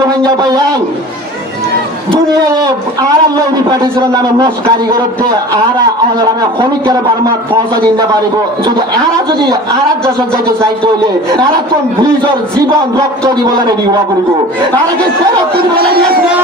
রোহিঙ্গা ভাইয়ান দুনিয়ায় আর আল্লাহ পাঠিয়েছিলেন নামে মোস কারিগরতে আর আমি শ্রমিকের বারমাত পৌঁছা দিন না পারিব যদি আর দেশত যাইতে চাইতে হইলে আর তো নিজের জীবন রক্ত দিবলে রেডি হওয়া করিব আর কি সে রক্ত দিবলে দিয়েছে না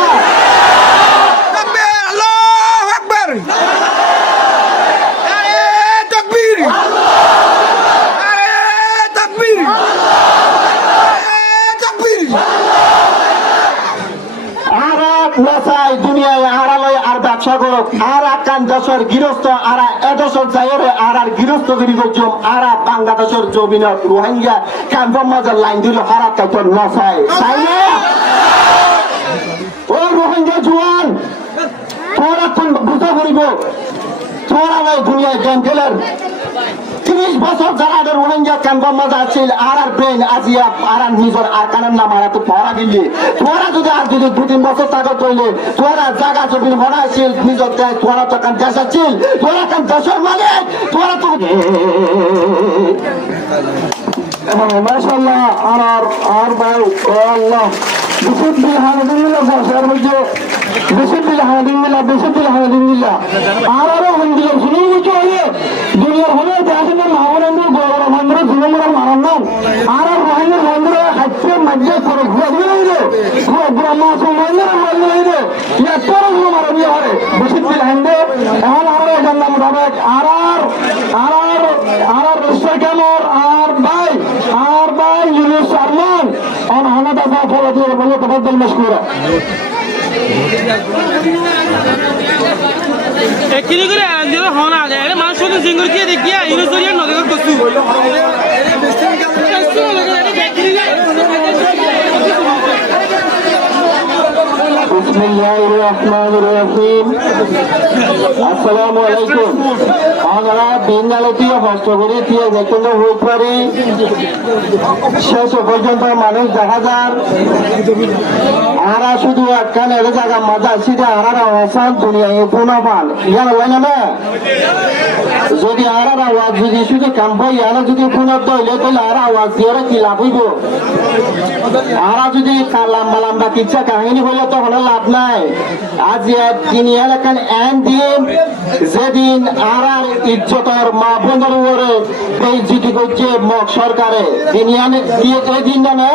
দুনিয়ায় আড়ালয় আর ব্যবসা করুক আর আকান দেশের গৃহস্থ আর এদেশের যাইরে আর গৃহস্থ যদি করছম আর বাংলাদেশের জমিনত রোহিঙ্গা ক্যাম্পের মাঝে লাইন দিলে হরাত কাইতে নসায় তাই না ও রোহিঙ্গা জোয়ান তোরা তো বুঝা করিব তোরা দুনিয়ায় গেম খেলেন 30 বছর যারা রোহিঙ্গা ক্যাম্পের মাঝে আছিল আর ব্রেন আজিয়া আর নিজের আর কানের নাম আর তো পড়া গেলি তোরা যদি 2-3 বছর টাকা তৈলে তোরা জায়গা জমি বানাইছিল নিজের তোরা তো কান দেশ আছিল তোরা কান দেশের মালিক তোরা তো মাশাআল্লাহ আর ভাই আল্লাহ বিশুদ্ধি আলহামদুলিল্লাহ বসার মধ্যে বিশুদ্ধি আলহামদুলিল্লাহ আরো হিন্দি শুনে কিছু হয়ে দুনিয়ার হলে দেশের মহানন্দ গৌরব মন্দির জীবন মারান নাম আর রোহিঙ্গা মন্দির হাইতে মধ্যে করে মারানি হরে বিশুদ্ধি হাইন্দে এখন আরো এটার নাম মোটাবেক আর রুস্টার কেমর আর ভাই Yunus Arman on another for the বলে তফাদ্দল মাশকুরা একই করে আনজিরা হন আগে আরে মানুষ শুধু জিঙ্গুর দিয়ে দেখিয়া ইউনুস জরিয়া নদী করছু বিসমিল্লাহির রহমানির রহিম আসসালামু আলাইকুম আমরা দিনগালতীয় কষ্ট করে দিয়ে যেখানে হয়ে পারি শেষ পর্যন্ত মানুষ দেখা যান আরা শুধু একখান এর জায়গা মজা সিধা আরারা অসান দুনিয়ায় পুনঃ পান ইয়ান হয় না যদি আরার আওয়াজ যদি শুধু কাম্পাই আরা যদি পুনঃ তৈলে তাহলে আর আওয়াজ দিয়ে কি লাভ হইব আরা যদি লম্বা কিচ্ছা কাহিনী হইলে তখন লাভ নাই আজ তিনি এলাকান এন দিন যেদিন আর ইজ্জতর মা বন্ধুর উপরে এই জিটি করছে মক সরকারে তিনি দিন না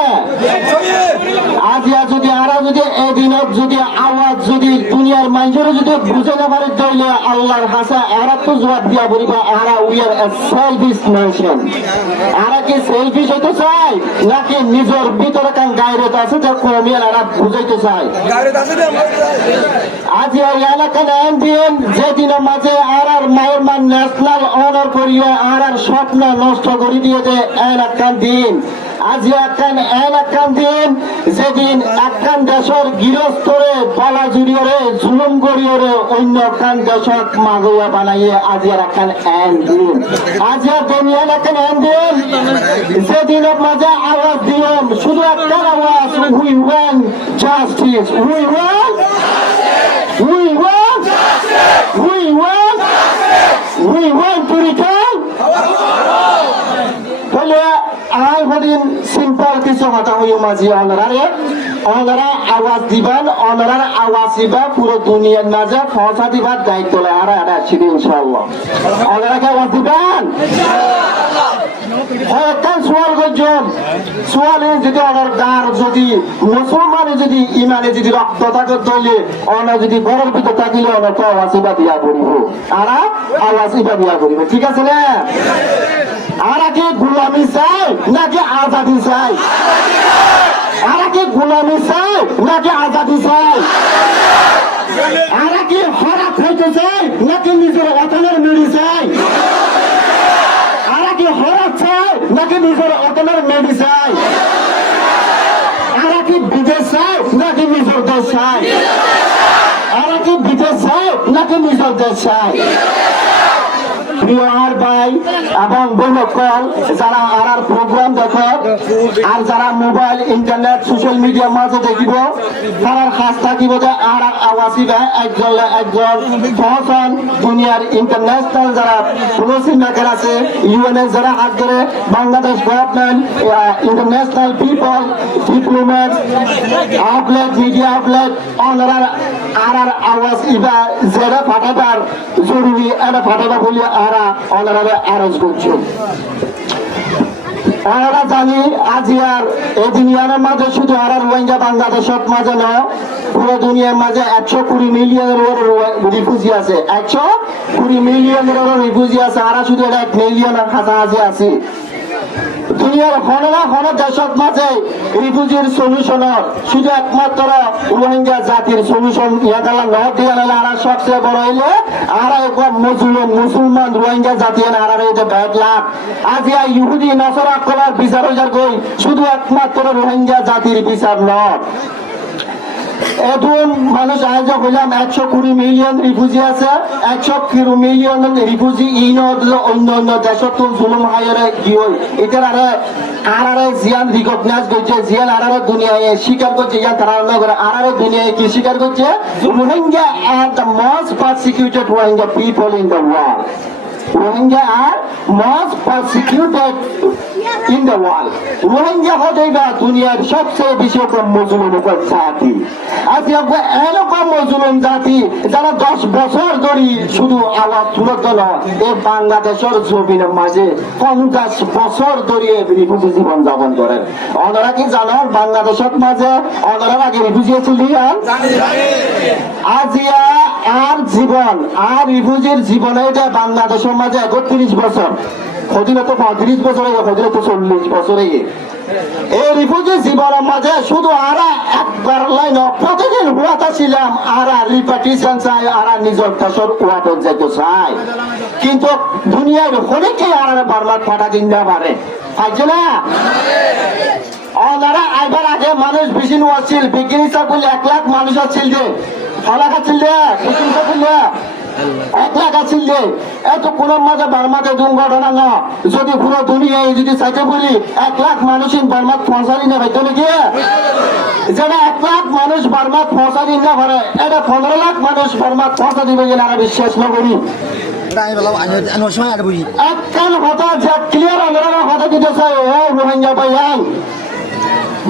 আজ যদি আর যদি এদিনত যদি আওয়াজ যদি দুনিয়ার মানুষের যদি বুঝে না পারে তাইলে আল্লাহর হাসা এরা তো জবাব দিয়া বলিবা এরা we are a selfish nation এরা কি সেলফিশ হইতে চায় নাকি নিজের ভিতরে কান গায়রত আছে যে কমিয়াল এরা বুঝাইতে চায় আজ এই এলাকার এমপিএম যেদিনের মাঝে আর মায়ের মান ন্যাশনাল অনার করিয়া আর স্বপ্ন নষ্ট করে দিয়েছে এলাকার দিন আজ এলাকার দিন যেদিন একখান দেশের গৃহস্থরে পালা জুড়িয়ে জুলুম করিয়ে অন্য একখান দেশক মাগুয়া বানাইয়ে আজ একখান এন দিন আজ দুনিয়া একখান এন দিন যেদিনের মাঝে আওয়াজ দিলাম শুধু একটা আওয়াজ we want justice we want to return বলে আই হদিন সিম্পল কিছু কথা হইও মাঝি অনারা আওয়াজ দিবেন অনারার আওয়াজ দিবা পুরো দুনিয়ার মাঝে পৌঁছা দিবার দায়িত্ব আর এটা ছিল ইনশাআল্লাহ অনারাকে আওয়াজ দিবেন সোয়াল করছেন সোয়ালে যদি অনার গার যদি মুসলমানে যদি ইমানে যদি রক্ত থাকে তৈলে অনা যদি ঘরের ভিতর থাকিলে অনাকে আওয়াজ ইবা দিয়া করিব আর আওয়াজ ইবা দিয়া করিব ঠিক আছে না আর কি গুলামি চাই নাকি আজাদি চাই আর কি গুলামি চাই নাকি আজাদি চাই আর কি হরা খাইতে চাই নাকি নিজের অতনের মেরি চাই আর কি হরা চাই নাকি নিজের অতনের মেরি চাই আর কি বিদেশ চাই নাকি নিজের দেশ চাই আর কি বিদেশ চাই নাকি নিজের দেশ চাই প্রিয় আর ভাই এবং বৈনকল যারা আর প্রোগ্রাম দেখে আর যারা মোবাইল ইন্টারনেট সোশ্যাল মিডিয়ার মাঝে দেখিব তার কাজ থাকিব যে আর আওয়াজিবা একজন ফহসান দুনিয়ার ইন্টারন্যাশনাল যারা পলিসি মেকার আছে ইউএনএ যারা হাত ধরে Bangladesh government international people diplomat outlet media outlet অনার আর আওয়াজ ইবা যারা ফাটাবার জরুরি এটা ফাটাবা বলে আরা অনারে আরজ করছে আমরা জানি আজ আর এই দুনিয়ার মাঝে শুধু আর রোহিঙ্গা বাংলাদেশের মাঝে নয় পুরো দুনিয়ার মাঝে 120 মিলিয়নের রিফিউজি আছে 120 মিলিয়নের রিফিউজি আছে আর শুধু 1 মিলিয়নের কাছাকাছি আছে দুনিয়ার হন দেশের মাঝে রিফিউজির সলিউশনের শুধু একমাত্র রোহিঙ্গা জাতির সলিউশন ইয়াদালা নয় দিয়ে আর সবচেয়ে বড় হইলে আর একবার মুসলমান রোহিঙ্গা জাতি আর এই যে 1 লাখ আজ ইহুদি নসরা কলার বিচার হয়ে গই শুধু একমাত্র রোহিঙ্গা জাতির বিচার নয় এখন মানুষ আয়োজ হইলাম 120 মিলিয়ন রিফিউজি আছে 120 মিলিয়ন রিফিউজি অন্য অন্য দেশত জুলুম হাইরে কি হই এটার আর জিয়ান রিকগনাইজ করছে জিয়ান আর দুনিয়ায় স্বীকার করছে ইয়া তারা নগর আর দুনিয়ায় কি স্বীকার করছে Rohingya are the most persecuted Rohingya people in the world Rohingya are most persecuted in the world. Rohingya হতে দুনিয়ার সবচেয়ে বেশি মুসলিম জাতি আজকে এরকম মুসলিম জাতি যারা 10 বছর ধরে শুধু আওয়াজ তুলত নয় এই বাংলাদেশের জমিনের মাঝে 50 বছর ধরে রিফিউজি জীবন যাপন করেন ওনারা কি জানেন বাংলাদেশের মাঝে ওনারা আগে রিফিউজি ছিল আজিয়া আর জীবন আর রিফিউজির জীবনে বাংলাদেশের মাঝে 31 বছর হদিন তো 35 বছর হদিন তো 40 বছর এই রিফিউজি জীবনের মাঝে শুধু আর একবার লাইন প্রতিদিন হুয়াতা ছিলাম আর রিপার্টিশন চাই আর নিজের দেশের হুয়াতে যেতে চাই কিন্তু দুনিয়ার অনেকেই আর বারবার ফাটা দিন না পারে পাইছে না ওনারা আইবার আগে মানুষ বেশি নোয়াছিল বিজ্ঞানী সব বলে 1 লাখ মানুষ আছিল যে ফলাকা ছিল বিজ্ঞানী 1 লাখ আছিল যে এত কোন মাঝে বার্মাতে দুর্ঘটনা না যদি পুরো দুনিয়ায় যদি চাইতে বলি 1 লাখ মানুষ বার্মাত পৌঁছালি না ভাইতো নাকি যেটা 1 লাখ মানুষ বার্মাত পৌঁছালি না পারে এটা 15 লাখ মানুষ বার্মাত পৌঁছা দিবে কিনা আর বিশ্বাস না করি একখান কথা যে ক্লিয়ার আমরা কথা দিতে চাই রোহিঙ্গা ভাইয়ান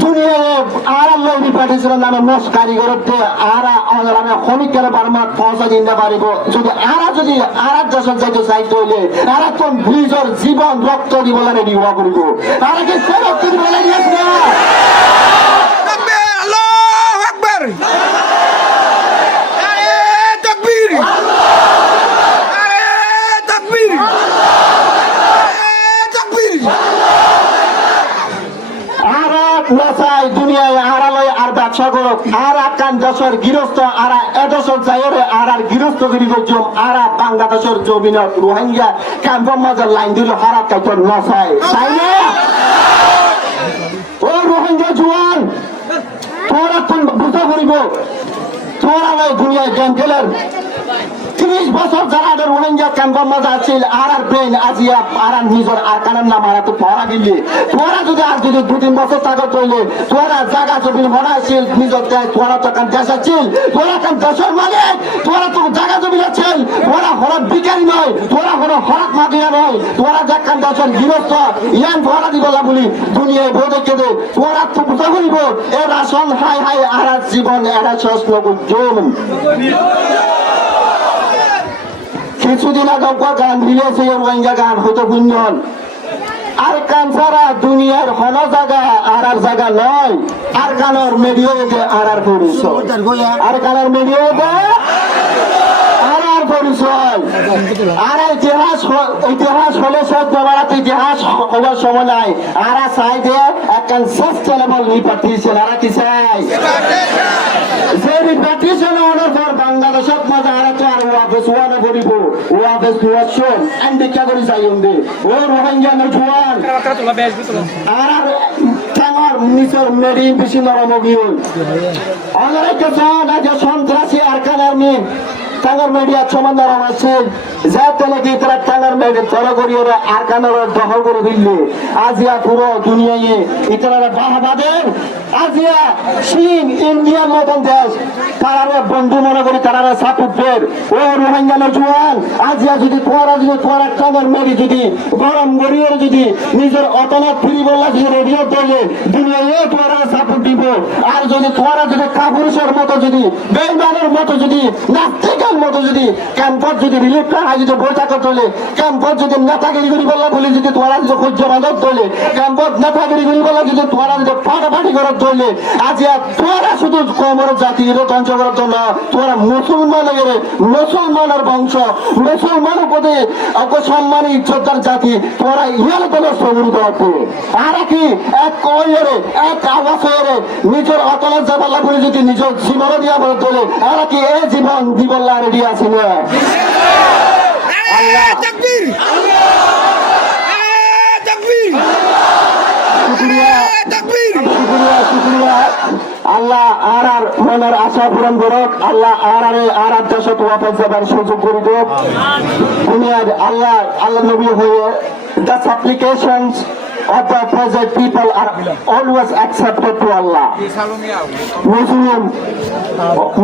দুনিয়ায় আর লৌরি পাঠিয়েছিলেন নামে মোস কারিগর আর আমি ক্ষণিকের বার্মাত পৌঁছা দিতে পারিব যদি আর দেশের যাইতে চাইতে হইলে আর কোন ব্রিজের জীবন রক্ত দিব রেডি হওয়া করিব আর কি সে রক্ত দিব লাগিয়েছে দুনিয়ায় আড়ালয় আর ব্যবসা করুক আর আকান দেশের গৃহস্থ আর এদেশের যাইরে আর গৃহস্থ গিরি করছুম আর বাংলাদেশের জমিনত রোহিঙ্গা ক্যাম্পের মাঝে লাইন দিল হারা কাইত নসাই তাই না ও রোহিঙ্গা জোয়ান তোরা বুঝা করিব তোরা নাই দুনিয়ায় গেম খেলেন 30 বছর যারা রোহিঙ্গা ক্যাম্পের মাঝে আছিল আর ব্রেন আজিয়া আর নিজের আর কানের নাম আর তো পড়া গেলি তোরা যদি 2-3 বছর তাকে চললে তোরা জায়গা জমি হরাইছিল নিজের তোরা তো কান দেশ আছিল তোরা কান দেশের মালিক তোরা তো জায়গা জমি আছিল তোরা হরত বিকারি নয় তোরা হরত মাদিয়া নয় তোরা যা কান দেশের গৃহস্থ ইয়ান ভরা দিব বলি দুনিয়ায় বোধে কেঁদে তোরা তো বুঝা করিব এ রাশন হাই আর জীবন এরা শেষ নগর জম কিছুদিন আগে গান মিলেছে রোহিঙ্গা গান হয়তো গুঞ্জন আর কান ছাড়া দুনিয়ার হন জায়গা আর জায়গা নয় আর কানের মেডিওতে আর পরিচয় আর কানের মেডিওতে আর পরিচয় আর ইতিহাস হলে সব ব্যবহার ইতিহাস হবার সময় নাই আর চাই যে একখান সাস্টেনেবল রিপার্টিশন আর কি চাই যে রিপার্টিশন হওয়ার পর বাংলাদেশের মাঝে আর তো আর ওয়াফেস ওয়ানে করিব ওয়াফেস ওয়াশন এন্ডিকা করে যাই উন্দে ও রোহিঙ্গা নজওয়ান আর ঠাঙর নিচর মেরি বেশি নরম গিয়ে অনেক সন্ত্রাসী আর কানার মিন টাঙ্গার মিডিয়া সমান্ধান আছে যাতে নাকি তারা টাঙ্গার মিডিয়া তরা করিয়ে আর কানার দখল করে দিল্লি আজিয়া পুরো দুনিয়ায় ইতারা বাহাবাদের আজিয়া চীন ইন্ডিয়ার মতন দেশ তারা বন্ধু মনে করি তারা সাপুটের ও রোহিঙ্গা নজওয়ান আজিয়া যদি তোরা টাঙ্গার মেরি যদি গরম গড়িয়ে যদি নিজের অতনা ফিরি বললা যদি রেডিও তোলে দুনিয়ায় তোরা সাপোর্ট দিব আর যদি তোরা যদি কাপুরুষের মতো যদি বেইমানের মতো যদি নাস্তিকের মতো যদি ক্যাম্পত যদি রিলিফ কারা যদি বৈঠকে তোলে ক্যাম্পত যদি নেতাগিরি করি বললা বলি যদি তোরা যদি সহ্য বাঁধব তোলে ক্যাম্পত নেতাগিরি করি বললা যদি তোরা যদি ফাটাফাটি করে তোলে আজ তোরা শুধু কমর জাতি ধ্বংস করার জন্য তোরা মুসলমানের বংশ মুসলমানের প্রতি সম্মানী ইজ্জতদার জাতি তোরা ইয়ার তোলে সবুর করতে আর কি এক কইরে এক আওয়াজ হয়ে নিজের অতলের যাবার বলে যদি নিজের জীবন দিয়া বলে তোলে আর কি এই জীবন দিবল্লা রেডি আছে না আল্লাহ তাকবীর তাকবীর শুকরিয়া তাকবীর শুকরিয়া আল্লাহ আর মনের আশা পূরণ করুক আল্লাহ আর দেশত ওয়াফাত যাবার সুযোগ করে দেব দুনিয়ার আল্লাহ নবী হয়ে the supplications of the present people are always accepted to Allah.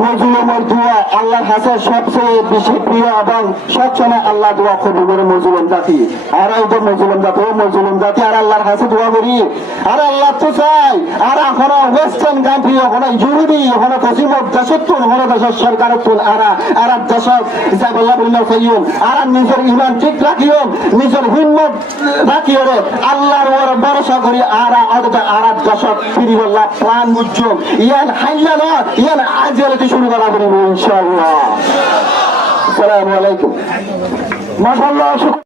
মজলুমের দোয়া আল্লাহর কাছে সবচেয়ে বেশি প্রিয় এবং সবসময় আল্লাহ দোয়া কবুল করে মজলুম জাতি আর এই তো মজলুম জাতি আর আল্লাহর কাছে দোয়া করি আর আল্লাহ তো চাই আর এখন ওয়েস্টার্ন কান্ট্রি এখন ইহুদি এখন পশ্চিম দেশত এখন দেশের সরকারের তুল আর দেশত যাবল্লা বলল চাইম আর নিজের ইমান ঠিক রাখিও নিজের হিম্মত রাখিও রে আল্লাহর ওর ভরসা করি আর দেশত ফিরি বললা প্রাণ উজ্জ্বল ইয়ান হাইলা না ইয়ান আজকে শুরু করা করিব ইনশাআল্লাহ আসসালামু আলাইকুম মাশাআল্লাহ।